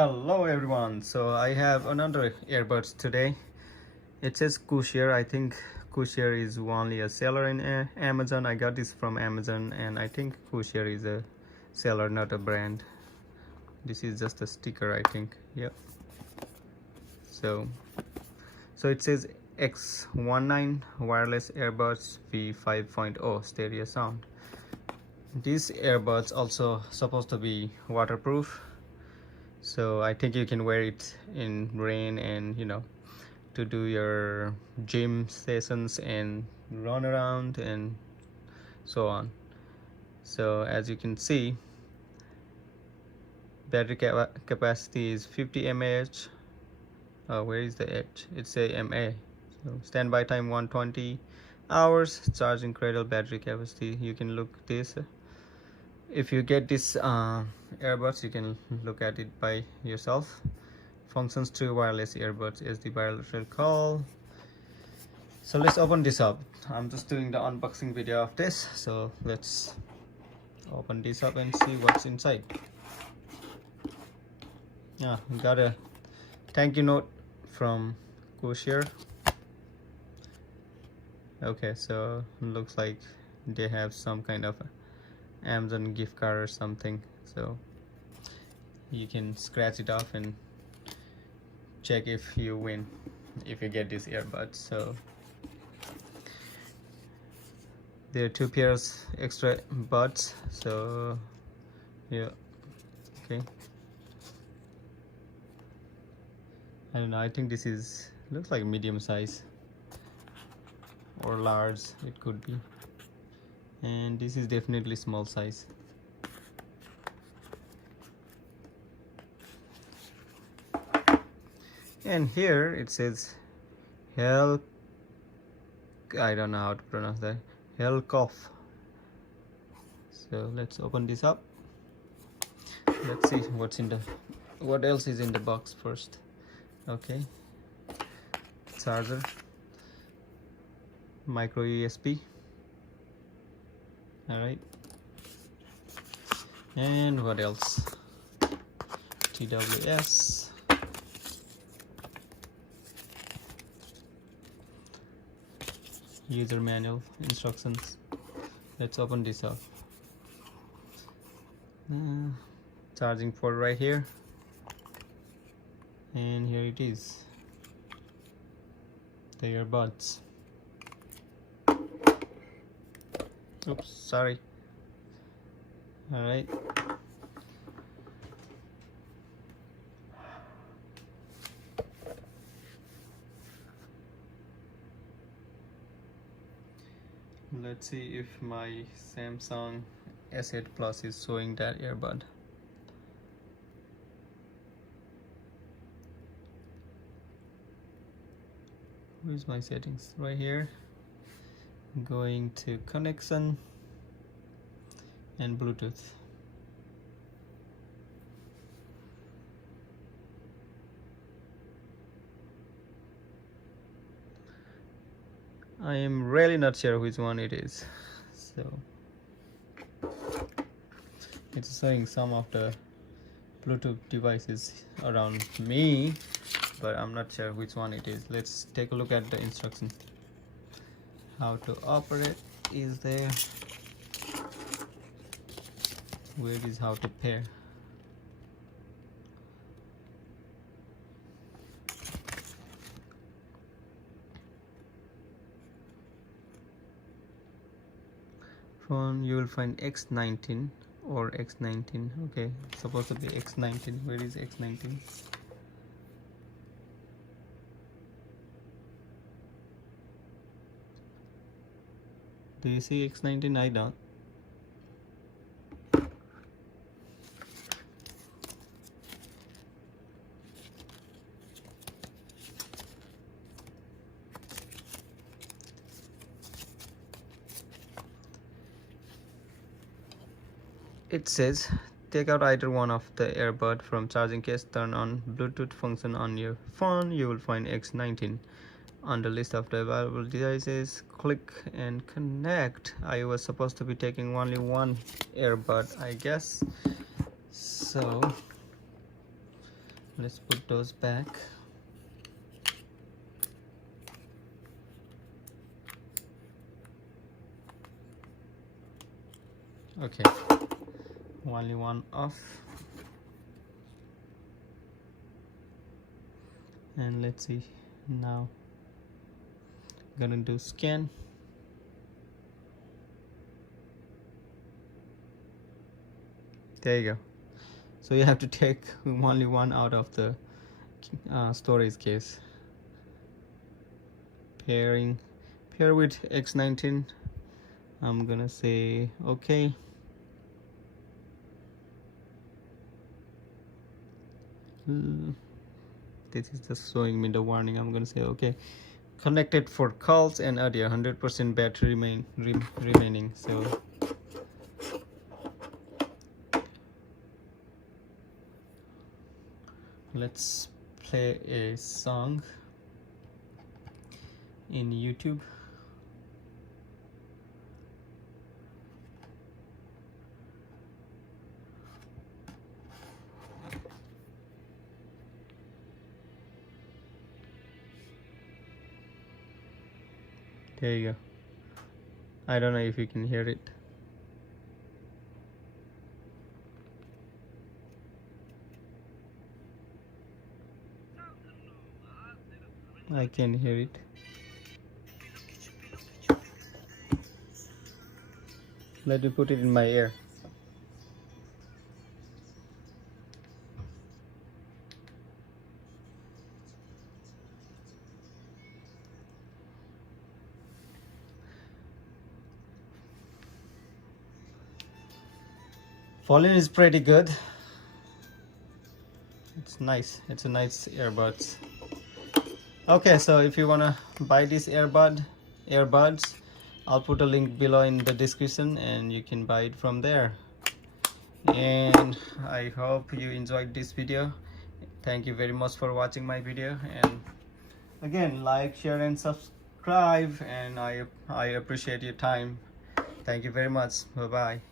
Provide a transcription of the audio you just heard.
Hello everyone, so I have another earbuds today. It says Coceer. I think Coceer is only a seller in Amazon. I got this from Amazon and I think Coceer is a seller, not a brand. This is just a sticker, I think. Yep. So it says x19 wireless earbuds v5.0 stereo sound. These earbuds also supposed to be waterproof, so I think you can wear it in rain and to do your gym sessions and run around and so on. So as you can see, battery capacity is 50 mAh. Where is the H? It's a mAh. So standby time 120 hours. Charging cradle battery capacity, you can look this. If you get this earbuds, you can look at it by yourself. Functions through wireless earbuds, SD bilateral call. So let's open this up. I'm just doing the unboxing video of this, so let's open this up and see what's inside. Yeah, we got a thank you note from Coceer. Okay, so looks like they have some kind of Amazon gift card or something, so you can scratch it off and check if you win, if you get these earbuds. So there are 2 pairs extra buds, so yeah, okay. I don't know, I think this is looks like medium size or large, it could be, and this is definitely small size. And here it says I don't know how to pronounce that, Hellkopf. So let's open this up. Let's see what else is in the box first. Okay, charger, micro USB. All right, and what else? TWS. User manual, instructions. Let's open this up. Charging port right here, and here it is, the earbuds. Oops, sorry. All right, let's see if my Samsung S8 Plus is showing that earbud. Where's my settings? Right here. Going to connection and Bluetooth. I am really not sure which one it is, so it's showing some of the Bluetooth devices around me, but I'm not sure which one it is. Let's take a look at the instruction. How to operate is there. Where is how to pair? Phone, you will find x19 or x19. Okay, it's supposed to be x19. Where is x19? Do you see x19? I don't. It says take out either one of the earbud from charging case, turn on Bluetooth function on your phone, you will find x19 on the list of the available devices. Click and connect. I was supposed to be taking only one earbud, I guess, so Let's put those back. Okay, only one off. And let's see, now gonna do scan. There you go. So you have to take only one out of the storage case. Pair with x19. I'm gonna say okay. This is just showing me the warning. I'm gonna say okay. Connected for calls and audio, 100% battery remaining. So let's play a song in YouTube. There you go. I don't know if you can hear it. I can hear it. Let me put it in my ear. Volume is pretty good. It's nice. It's a nice earbuds. Okay, so if you wanna buy this earbuds, I'll put a link below in the description and you can buy it from there. And I hope you enjoyed this video. Thank you very much for watching my video, and again, like, share and subscribe, and I appreciate your time. Thank you very much. Bye bye.